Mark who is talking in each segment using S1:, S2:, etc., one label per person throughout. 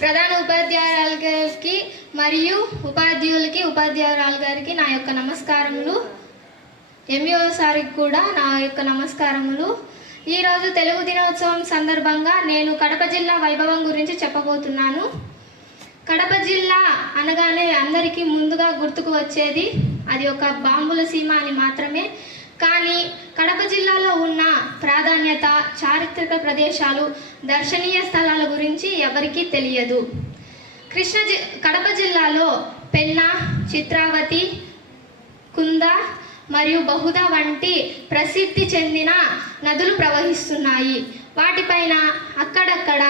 S1: ప్రధాన ఉపాధ్యాయురాలు గారికి మరియు ఉపాధ్యాయులకి ఉపాధ్యాయురాలు గారికి నా యొక్క నమస్కారములు. ఎంఈఓ సార్కి కూడా నా యొక్క నమస్కారములు. ఈరోజు తెలుగు దినోత్సవం సందర్భంగా నేను కడప జిల్లా వైభవం గురించి చెప్పబోతున్నాను. కడప జిల్లా అనగానే అందరికీ ముందుగా గుర్తుకు వచ్చేది అది ఒక బాంబుల సీమ అని మాత్రమే. కానీ కడప జిల్లాలో ఉన్న ప్రాధాన్యత చారిత్రక ప్రదేశాలు దర్శనీయ స్థలాల గురించి ఎవరికీ తెలియదు. కృష్ణ జి కడప జిల్లాలో పెన్నా చిత్రావతి కుంద మరియు బహుద వంటి ప్రసిద్ధి చెందిన నదులు ప్రవహిస్తున్నాయి. వాటిపైన అక్కడక్కడ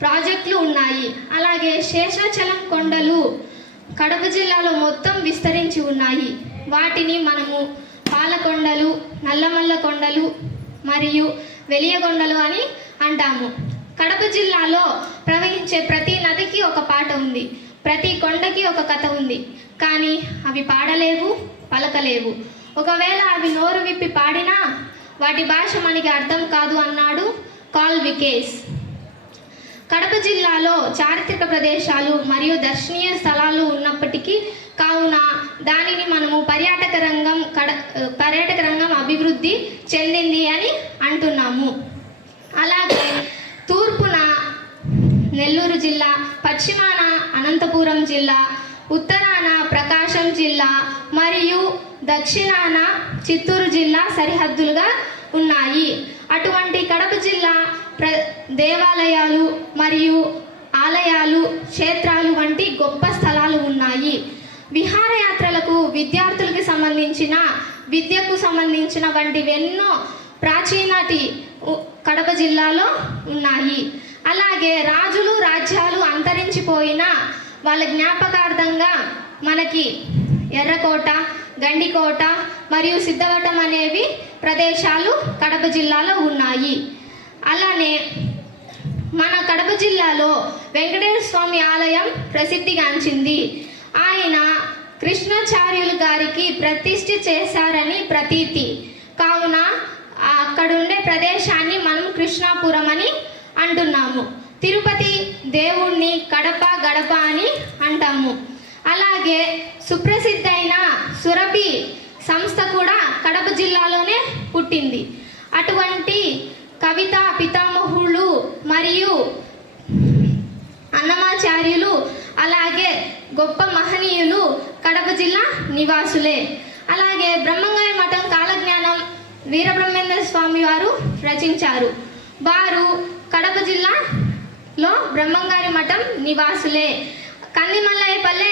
S1: ప్రాజెక్టులు ఉన్నాయి. అలాగే శేషాచలం కొండలు కడప జిల్లాలో మొత్తం విస్తరించి ఉన్నాయి. వాటిని మనము పాలకొండలు నల్లమల్ల కొండలు మరియు వెలియగొండలు అని అంటాము. కడప జిల్లాలో ప్రవహించే ప్రతి నదికి ఒక పాట ఉంది. ప్రతి కొండకి ఒక కథ ఉంది. కానీ అవి పాడలేవు పలకలేవు. ఒకవేళ అవి నోరు విప్పి పాడినా వాటి భాష మనకి అర్థం కాదు అన్నాడు కాల్ వికేస్. కడప జిల్లాలో చారిత్రక ప్రదేశాలు మరియు దర్శనీయ స్థలాలు ఉన్నప్పటికీ కావున దానిని మనము పర్యాటక రంగం కడ పర్యాటక రంగం అభివృద్ధి చెందింది అని అంటున్నాము. అలాగే తూర్పున నెల్లూరు జిల్లా పశ్చిమాన అనంతపురం జిల్లా ఉత్తరాన ప్రకాశం జిల్లా మరియు దక్షిణాన చిత్తూరు జిల్లా సరిహద్దులుగా ఉన్నాయి. అటువంటి కడప జిల్లా ప్ర దేవాలయాలు మరియు ఆలయాలు క్షేత్రాలు వంటి గొప్ప స్థలాలు ఉన్నాయి విహారయాత్రలకు విద్యార్థులకు సంబంధించిన విద్యకు సంబంధించిన వంటివి ఎన్నో ప్రాచీనటి కడప జిల్లాలో ఉన్నాయి. అలాగే రాజులు రాజ్యాలు అంతరించిపోయిన వాళ్ళ జ్ఞాపకార్థంగా మనకి ఎర్రకోట గండికోట మరియు సిద్ధవటం అనేవి ప్రదేశాలు కడప జిల్లాలో ఉన్నాయి. అలానే మన కడప జిల్లాలో వెంకటేశ్వర స్వామి ఆలయం ప్రసిద్ధిగాంచింది. ఆయన కృష్ణాచార్యులు గారికి ప్రతిష్ఠ చేశారని ప్రతీతి. కావున అక్కడ అక్కడుండే ప్రదేశాన్ని మనం కృష్ణాపురం అని అంటున్నాము. తిరుపతి దేవుణ్ణి కడప గడప అని అంటాము. అలాగే సుప్రసిద్ధైన సురభి సంస్థ కూడా కడప జిల్లాలోనే పుట్టింది. అటువంటి కవిత పితామహులు మరియు అన్నమాచార్యులు అలాగే గొప్ప జిల్లా నివాసులే. అలాగే బ్రహ్మంగారి మఠం కాలజ్ఞానం వీరబ్రహ్మేంద్ర స్వామి వారు రచించారు. వారు కడప జిల్లాలో బ్రహ్మంగారి మఠం నివాసులే. కందిమల్లయ్యపల్లె